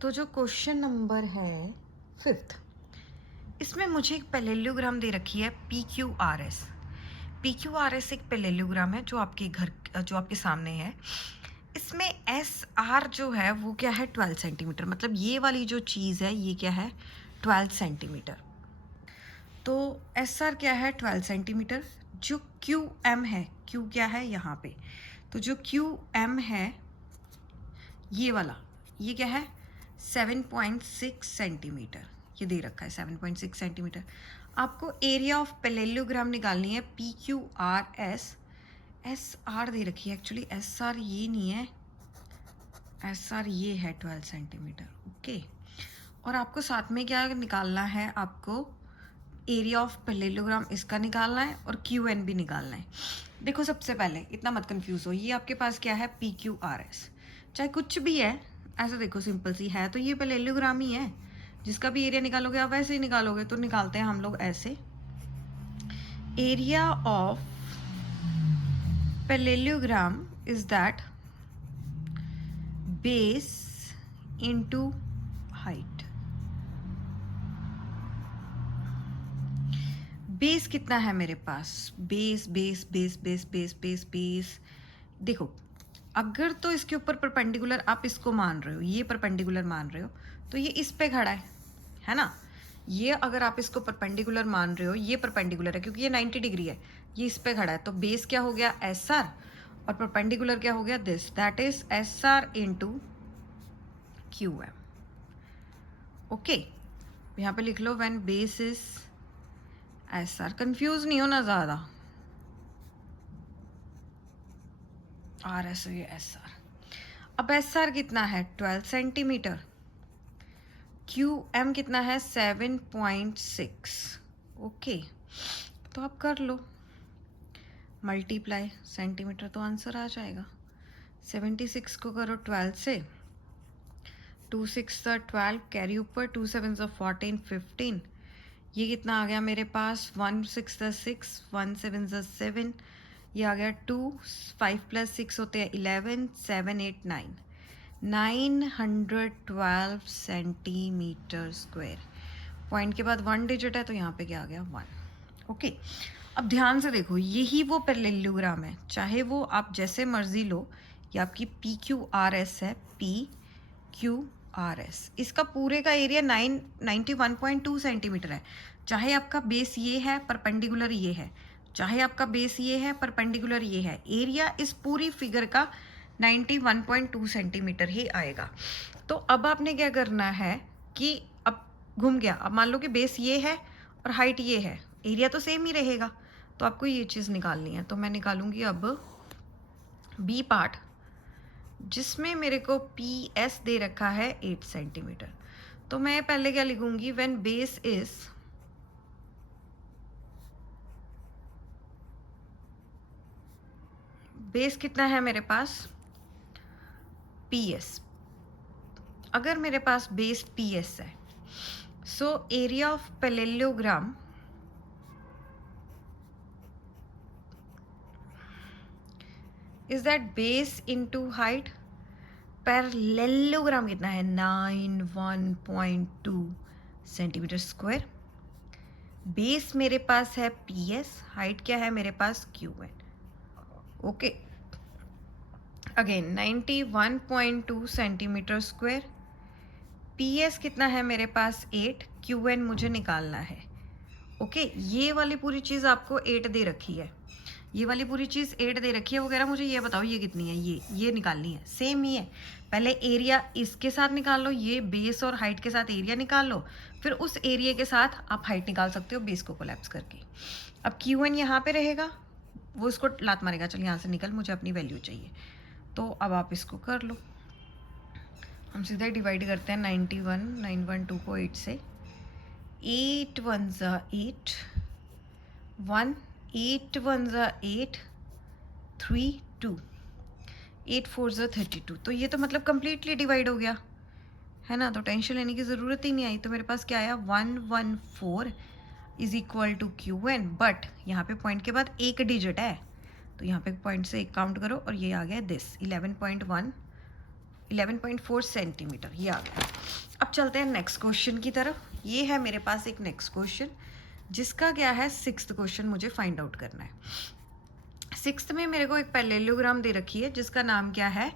तो जो question number है 5th, इसमें मुझे एक पैरेललोग्राम दे रखी है PQRS। PQRS एक पैरेललोग्राम है जो आपके सामने है। इसमें SR जो है वो क्या है, 12 सेंटीमीटर। मतलब ये वाली जो चीज़ है ये क्या है, 12 सेंटीमीटर। तो SR क्या है, 12 सेंटीमीटर। जो QM है, Q क्या है यहाँ पे, तो जो QM है ये वाला, ये क्या है, 7.6 सेंटीमीटर। ये दे रखा है 7.6 सेंटीमीटर। आपको एरिया ऑफ पैरेललोग्राम निकालनी है PQRS। SR दे रखी है, एक्चुअली SR ये नहीं है, SR ये है 12 सेंटीमीटर। ओके, और आपको साथ में क्या निकालना है, आपको एरिया ऑफ पैरेललोग्राम इसका निकालना है और QN भी निकालना है। देखो सबसे पहले इतना मत कंफ्यूज हो, ये आपके पास क्या है PQRS, चाहे कुछ भी है, ऐसा देखो सिंपल सी है तो ये पैरेललोग्राम ही है। जिसका भी एरिया निकालोगे आप वैसे ही निकालोगे। तो निकालते हैं हम लोग ऐसे, area of parallelogram is that base into height. Base कितना है मेरे पास, base base base base base base base. देखो अगर तो इसके ऊपर परपेंडिकुलर आप इसको मान रहे हो, ये परपेंडिकुलर मान रहे हो, तो ये इस पे खड़ा है ना। ये अगर आप इसको परपेंडिकुलर मान रहे हो, ये परपेंडिकुलर है क्योंकि ये 90 डिग्री है, ये इस पे खड़ा है। तो बेस क्या हो गया, SR, और परपेंडिकुलर क्या हो गया, this, that is SR into QM। Okay, यहाँ पे लिख लो when base is SR। Confuse नहीं होना ज़्यादा, RS ये SR। अब SR कितना है, 12 सेंटीमीटर। QM कितना है, 7.6। ओके, तो आप कर लो मल्टीप्लाई, सेंटीमीटर तो आंसर आ जाएगा। 76 को करो 12 से, 2 6 12, कैरी ऊपर, 2 7 14 15। ये कितना आ गया मेरे पास, 1 6 6, 1 7 7, ये आ गया 2, 5 + 6 होते हैं 11, 7 8 9, 912 सेंटीमीटर स्क्वायर। पॉइंट के बाद 1 डिजिट है तो यहाँ पे क्या आ गया, 1। ओके, अब ध्यान से देखो, यही वो पैरेललोग्राम है, चाहे वो आप जैसे मर्जी लो। ये आपकी PQRS है, PQRS। इसका पूरे का एरिया 91.2 सेंटीमीटर है। चाहे आपका बेस ये है, परपेंडिकुलर ये है, चाहे आपका बेस ये है, परपेंडिकुलर ये है, एरिया इस पूरी फिगर का 91.2 सेंटीमीटर ही आएगा। तो अब आपने क्या करना है कि अब घूम गया, अब मान लो कि बेस ये है और हाइट ये है, एरिया तो सेम ही रहेगा। तो आपको ये चीज़ निकालनी है। तो मैं निकालूंगी अब बी पार्ट, जिसमें मेरे को PS दे रखा है 8 सेंटीमीटर। तो मैं पहले क्या लिखूंगी, व्हेन बेस इज बेस कितना है मेरे पास, PS। अगर मेरे पास बेस PS है, so area of parallelogram is that base into height. Parallelogram कितना है, 91.2 सेंटीमीटर स्क्वायर। बेस मेरे पास है PS, हाइट क्या है मेरे पास, QN। Okay, again 91.2 centimetre square. PS कितना है मेरे पास, 8। QN मुझे निकालना है। ओके, ये वाली पूरी चीज़ आपको 8 दे रखी है, ये वाली पूरी चीज़ 8 दे रखी है वगैरह। मुझे ये बताओ ये कितनी है, ये निकालनी है, सेम ही है। पहले एरिया इसके साथ निकाल लो, ये बेस और हाइट के साथ एरिया निकाल लो, फिर उस एरिया के साथ आप हाइट निकाल सकते हो बेस को कोलैप्स करके। अब QN यहाँ पे रहेगा, वो इसको लात मारेगा, चल यहाँ से निकल, मुझे अपनी वैल्यू चाहिए। तो अब आप इसको कर लो, हम सीधा डिवाइड करते हैं 912 को 8 से। 8 1 8, 1 8 1 8, 3 2, 8 4 32। तो ये तो मतलब कम्प्लीटली डिवाइड हो गया है ना, तो टेंशन लेने की ज़रूरत ही नहीं आई। तो मेरे पास क्या आया, 114 is equal to QN। But यहाँ पे पॉइंट के बाद एक डिजिट है, तो यहाँ पे पॉइंट से एक काउंट करो और ये आ गया दिस 11.1 11.4 सेंटीमीटर, ये आ गया। अब चलते हैं नेक्स्ट क्वेश्चन की तरफ। ये है मेरे पास एक नेक्स्ट क्वेश्चन, जिसका क्या है 6th क्वेश्चन मुझे फाइंड आउट करना है। 6th में मेरे को एक पैरेललोग्राम दे रखी है जिसका नाम क्या है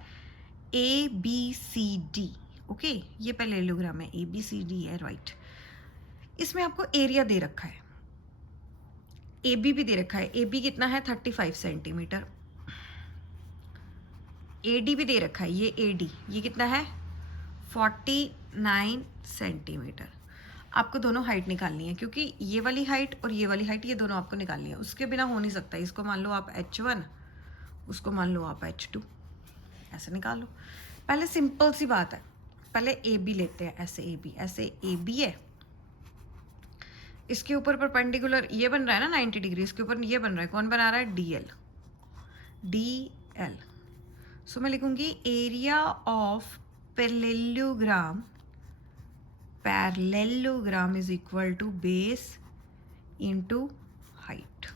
ABCD। ओके, ये पैरेललोग्राम है, ABCD है, राइट। इसमें आपको एरिया दे रखा है, AB भी दे रखा है। AB कितना है 35 सेंटीमीटर। AD भी दे रखा है, ये AD ये कितना है 49 सेंटीमीटर। आपको दोनों हाइट निकालनी है, क्योंकि ये वाली हाइट और ये वाली हाइट ये दोनों आपको निकालनी है, उसके बिना हो नहीं सकता। इसको मान लो आप H1, उसको मान लो आप H2, ऐसे निकालो। पहले सिंपल सी बात है, पहले AB लेते हैं, ऐसे AB है, इसके ऊपर परपेंडिकुलर ये बन रहा है ना 90 डिग्री, इसके ऊपर ये बन रहा है, कौन बना रहा है DL। सो मैं लिखूंगी area of parallelogram is equal to base into height.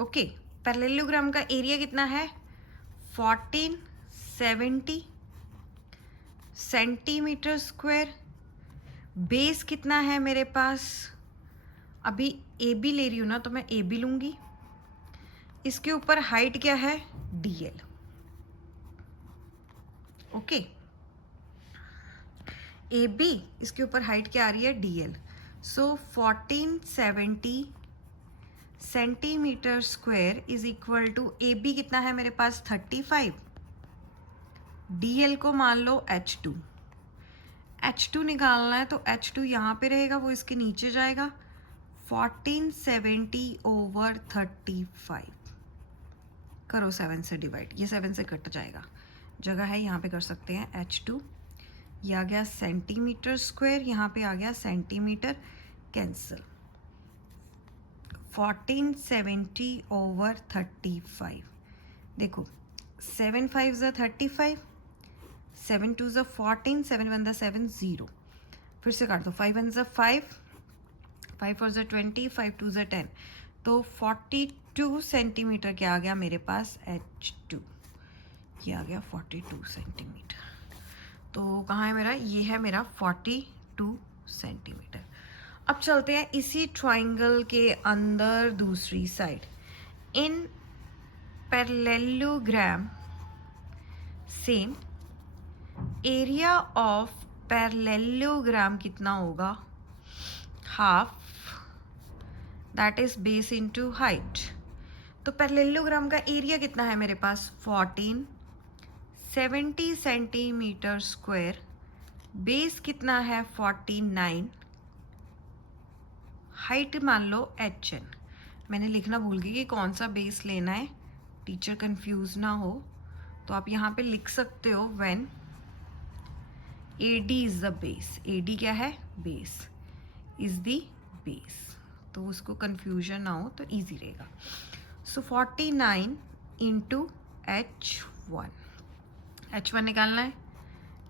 Okay, parallelogram का एरिया कितना है 1470 सेंटीमीटर स्क्वायर। बेस कितना है मेरे पास, अभी AB ले रही हूँ ना, तो मैं AB लूँगी। इसके ऊपर हाइट क्या है DL। ओके, AB इसके ऊपर हाइट क्या आ रही है DL। So 1470 centimetre square is equal to AB कितना है मेरे पास 35, DL को मान लो H2 निकालना है, तो H2 यहाँ पे रहेगा, वो इसके नीचे जाएगा। 1470 ओवर 35 करो 7 से डिवाइड, ये 7 से कट जाएगा, जगह है यहाँ पे कर सकते हैं H2। ये आ गया सेंटीमीटर स्क्वायर, यहाँ पे आ गया सेंटीमीटर, कैंसिल। 1470 ओवर 35, देखो 7 5 35, 7 2 14, 7 1 7 0, फिर से काट दो, 5 1 5, 5 4 20, 5 2 10, तो 42 सेंटीमीटर क्या आ गया मेरे पास H2, ये आ गया 42 सेंटीमीटर। तो कहाँ है मेरा, ये है मेरा 42 सेंटीमीटर। अब चलते हैं इसी ट्राइंगल के अंदर दूसरी side. In parallelogram same area of parallelogram कितना होगा, half, that is base into height. तो पैरेललोग्राम का एरिया कितना है मेरे पास 1470 सेंटीमीटर स्क्वायर, बेस कितना है 49, हाइट मान लो HN। मैंने लिखना भूल गई कि कौन सा बेस लेना है, टीचर कंफ्यूज ना हो, तो आप यहाँ पे लिख सकते हो when AD is the base. AD क्या है, बेस, इज द बेस, तो उसको कंफ्यूजन ना हो तो इजी रहेगा। सो 49 इंटू H1 निकालना है,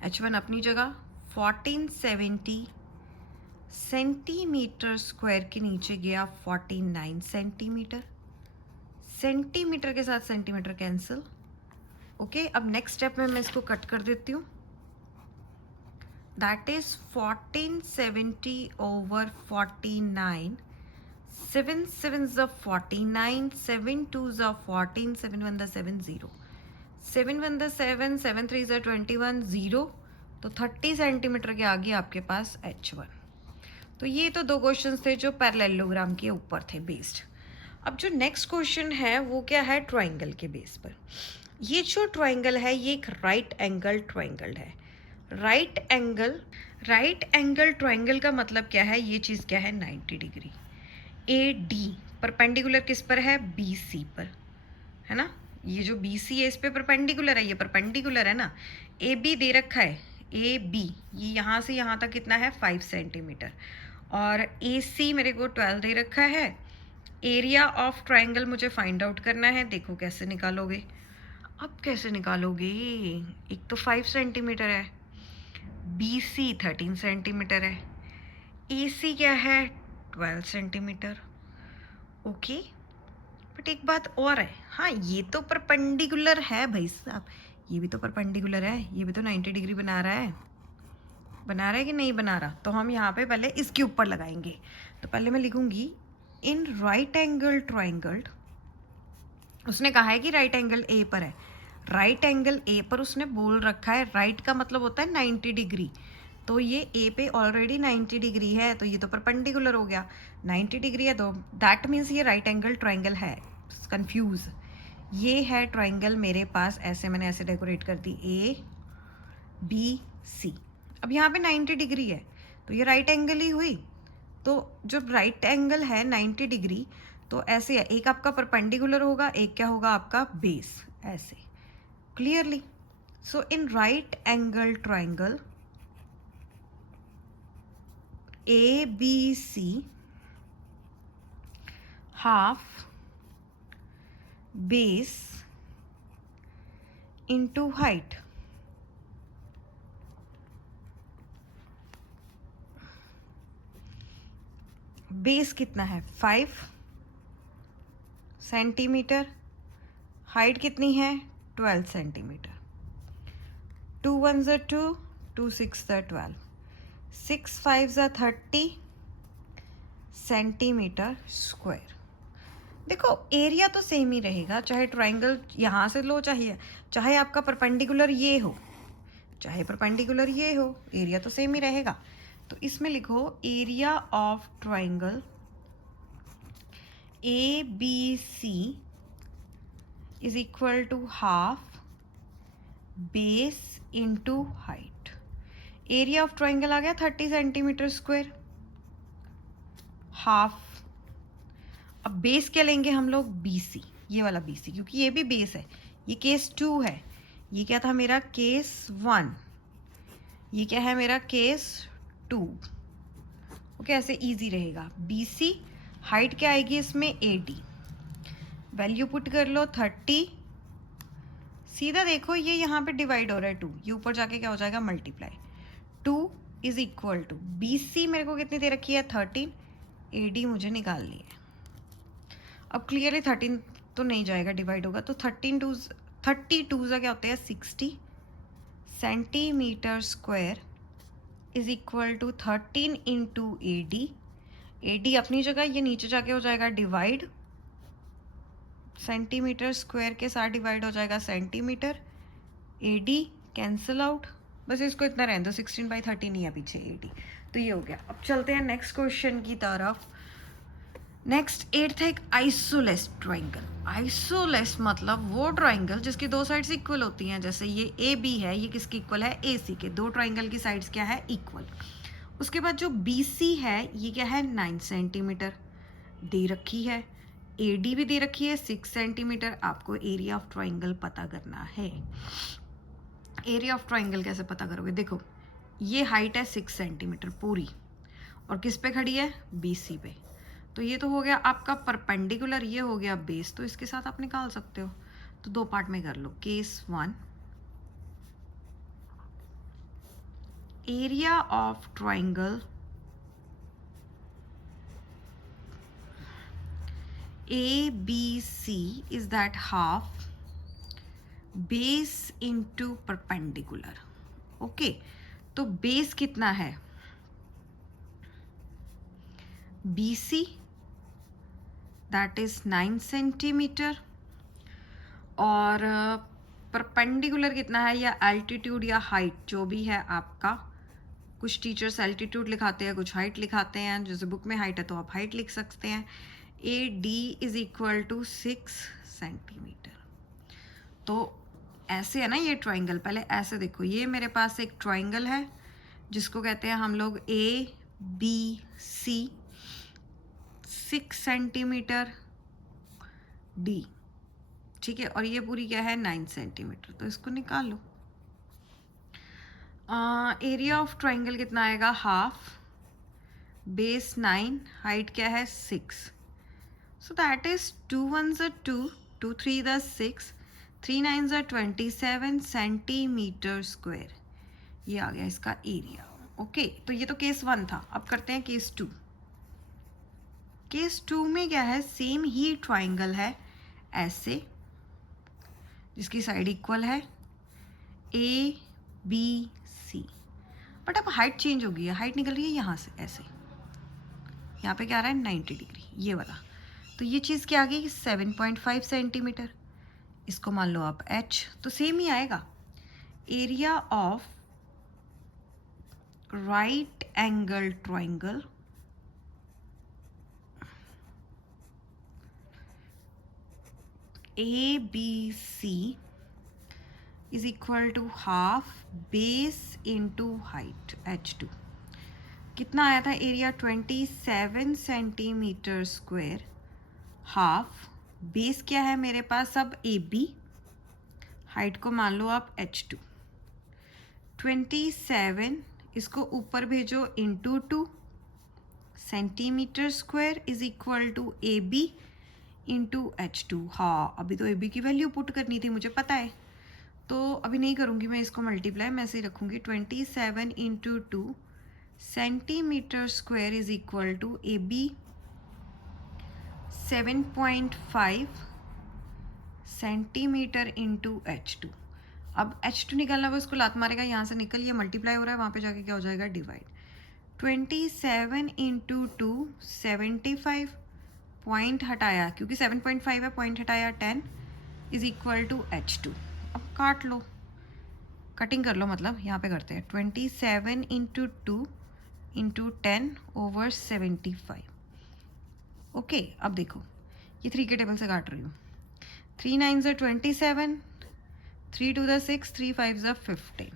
H1 अपनी जगह 1470 सेंटीमीटर स्क्वायर के नीचे गया 49 सेंटीमीटर, सेंटीमीटर के साथ सेंटीमीटर कैंसिल। ओके, अब नेक्स्ट स्टेप में मैं इसको कट कर देती हूँ, दैट इज 1470 ओवर 49, 7 7 49, 7 2 14, 7 1 7 0, 7 1 7, 7 3 21 0, तो 30 सेंटीमीटर के आगे आपके पास H1। तो ये तो दो क्वेश्चंस थे जो पैरेललोग्राम के ऊपर थे बेस्ड। अब जो नेक्स्ट क्वेश्चन है वो क्या है, ट्राइंगल के बेस पर। ये जो ट्राइंगल है ये एक राइट एंगल ट्राइंगल है। राइट एंगल ट्राइंगल का मतलब क्या है, ये चीज़ क्या है 90 डिग्री। AD परपेंडिकुलर किस पर है, BC पर, है ना। ये जो BC है इस पे परपेंडिकुलर है, ये परपेंडिकुलर है ना। AB दे रखा है, AB ये यहाँ से यहाँ तक कितना है 5 सेंटीमीटर, और AC मेरे को 12 दे रखा है। एरिया ऑफ ट्राइंगल मुझे फाइंड आउट करना है, देखो कैसे निकालोगे। अब कैसे निकालोगे, एक तो 5 सेंटीमीटर है, BC 13 सेंटीमीटर है, AC क्या है 12 सेंटीमीटर। ओके, बट एक बात और है, हाँ ये तो परपेंडिकुलर है भाई साहब, ये भी तो परपेंडिकुलर है, ये भी तो 90 डिग्री बना रहा है कि नहीं बना रहा? तो हम यहाँ पे पहले इसके ऊपर लगाएंगे। तो पहले मैं लिखूंगी इन राइट एंगल ट्राइंगल। उसने कहा है कि राइट एंगल ए पर है, राइट एंगल ए पर उसने बोल रखा है, राइट का मतलब होता है 90 डिग्री, तो ये ए पे ऑलरेडी 90 डिग्री है, तो ये तो परपेंडिकुलर हो गया। 90 डिग्री है तो दैट मीन्स ये राइट एंगल ट्राइंगल है। कंफ्यूज, ये है ट्राइंगल मेरे पास, ऐसे मैंने ऐसे डेकोरेट कर दी, ए बी सी। अब यहाँ पे 90 डिग्री है तो ये राइट एंगल ही हुई। तो जब राइट एंगल है 90 डिग्री तो ऐसे है, एक आपका परपेंडिकुलर होगा, एक क्या होगा आपका बेस, ऐसे clearly. So in right angle triangle A B C, half base into height. Base कितना है 5 सेंटीमीटर, हाइट कितनी है 12 centimetre. 2 1s are 2, 2 6 are 12, 6 5s are 30 centimetre square. देखो एरिया तो सेम ही रहेगा, चाहे ट्राइंगल यहाँ से लो, चाहे आपका परपेंडिकुलर ये हो, चाहे परपेंडिकुलर ये हो, एरिया तो सेम ही रहेगा। तो इसमें लिखो area of triangle A B C is equal to half base into height. Area of triangle आ गया 30 सेंटीमीटर स्क्वायर, हाफ। अब बेस क्या लेंगे हम लोग, बी सी, ये वाला बी सी, क्योंकि ये भी बेस है। ये केस 2 है, ये क्या था मेरा केस 1, ये क्या है मेरा केस 2। ओके, ऐसे इजी रहेगा। बी सी, हाइट क्या आएगी इसमें 80, वैल्यू पुट कर लो 30, सीधा देखो ये यहाँ पे डिवाइड हो रहा है 2, ये ऊपर जाके क्या हो जाएगा multiply. 2 is equal to B C मेरे को कितनी दे रखी है 13, AD मुझे निकालनी है। अब क्लियरली 13 तो नहीं जाएगा, डिवाइड होगा, तो 32 क्या होते हैं 60 centimetre square is equal to 13 into AD अपनी जगह, ये नीचे जाके हो जाएगा डिवाइड, सेंटीमीटर स्क्वायर के साथ डिवाइड हो जाएगा सेंटीमीटर, AD कैंसिल आउट, बस इसको इतना रहने दो, 16/13 ही है पीछे AD। तो ये हो गया। अब चलते हैं नेक्स्ट क्वेश्चन की तरफ। नेक्स्ट 8th है एक आइसोलेस ट्राइंगल। आइसोलेस मतलब वो ट्राइंगल जिसकी दो साइड्स इक्वल होती हैं, जैसे ये AB है, ये किसकी इक्वल है AC के, दो ट्राइंगल की साइड्स क्या है इक्वल। उसके बाद जो BC है ये क्या है 9 सेंटीमीटर दे रखी है, AD भी दे रखी है 6 सेंटीमीटर। आपको एरिया ऑफ ट्राइंगल पता करना है। एरिया ऑफ ट्राइंगल कैसे पता करोगे, देखो ये हाइट है 6 सेंटीमीटर पूरी, और किस पे खड़ी है BC पे, तो ये तो हो गया आपका परपेंडिकुलर, ये हो गया बेस, तो इसके साथ आप निकाल सकते हो। तो दो पार्ट में कर लो। Case 1, area of triangle ABC is that half base into perpendicular. Okay, तो बेस कितना है BC, दैट इज 9 सेंटीमीटर, और परपेंडिकुलर कितना है, या एल्टीट्यूड या हाइट जो भी है आपका, कुछ टीचर्स एल्टीट्यूड लिखाते हैं, कुछ हाइट लिखाते हैं, जैसे बुक में हाइट है तो आप हाइट लिख सकते हैं। AD is equal to 6 centimetre. तो ऐसे है ना ये ट्राइंगल, पहले ऐसे देखो, ये मेरे पास एक ट्राइंगल है जिसको कहते हैं हम लोग ABC, 6 सेंटीमीटर D, ठीक है, और ये पूरी क्या है 9 सेंटीमीटर, तो इसको निकाल लो। एरिया ऑफ ट्राइंगल कितना आएगा, हाफ बेस 9, हाइट क्या है 6, so that is 2 1s are 2, 2 3s are 6, 3 9s are 27 centimetre square. ये आ गया इसका एरिया। ओके, तो ये तो केस 1 था। अब करते हैं केस 2। केस 2 में क्या है, सेम ही ट्राइंगल है ऐसे, जिसकी साइड इक्वल है, ए बी सी, बट अब हाइट चेंज हो गई है, हाइट निकल रही है यहाँ से ऐसे, यहाँ पे क्या आ रहा है 90 डिग्री ये वाला, तो ये चीज़ क्या आ गई 7.5 सेंटीमीटर, इसको मान लो आप h, तो सेम ही आएगा। Area of right angle triangle ABC is equal to half base into height h2। कितना आया था area 27 centimetre square, half base क्या है मेरे पास अब AB, हाइट को मान लो आप h2, 27 इसको ऊपर भेजो into 2 centimetre square is equal to AB into h2। हाँ अभी तो AB की वैल्यू पुट करनी थी, मुझे पता है, तो अभी नहीं करूँगी मैं इसको मल्टीप्लाई, मैं ऐसे ही रखूँगी 27 into 2 centimetre square is equal to AB 7.5 centimetre into h2। अब h2 निकालना वो उसको लात मारेगा, यहाँ से निकल, ये मल्टीप्लाई हो रहा है, वहाँ पे जाके क्या हो जाएगा डिवाइड, 27 इंटू 2 75, पॉइंट हटाया क्योंकि 7.5 है, पॉइंट हटाया 10 इज इक्वल टू h2। अब काट लो, कटिंग कर लो, मतलब यहाँ पे करते हैं 27 इंटू 2 इंटू 10 ओवर 75। ओके अब देखो ये 3 के टेबल से काट रही हूँ, 3 9 27, 3 2 6, 3 5 15।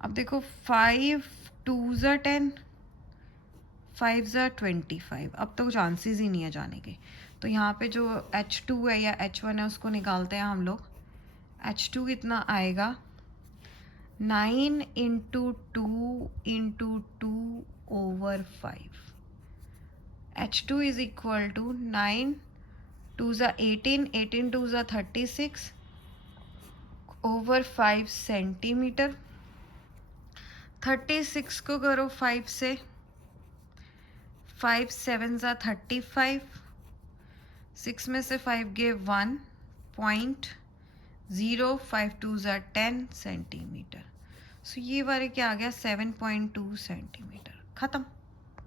अब देखो 5 2 10, 5 25, अब तो चांसेस ही नहीं है जाने के, तो यहाँ पे जो h2 है या h1 है उसको निकालते हैं हम लोग। h2 कितना आएगा 9 into 2 into 2 over 5, h2 is equal to 9 2 18, 18 2 36 over 5 centimetre. 36 को करो 5 से, 5 7 35, 6 में से 5 गए 1.0, 5 2 10 सेंटीमीटर। सो ये वाले क्या आ गया 7.2 सेंटीमीटर, ख़त्म।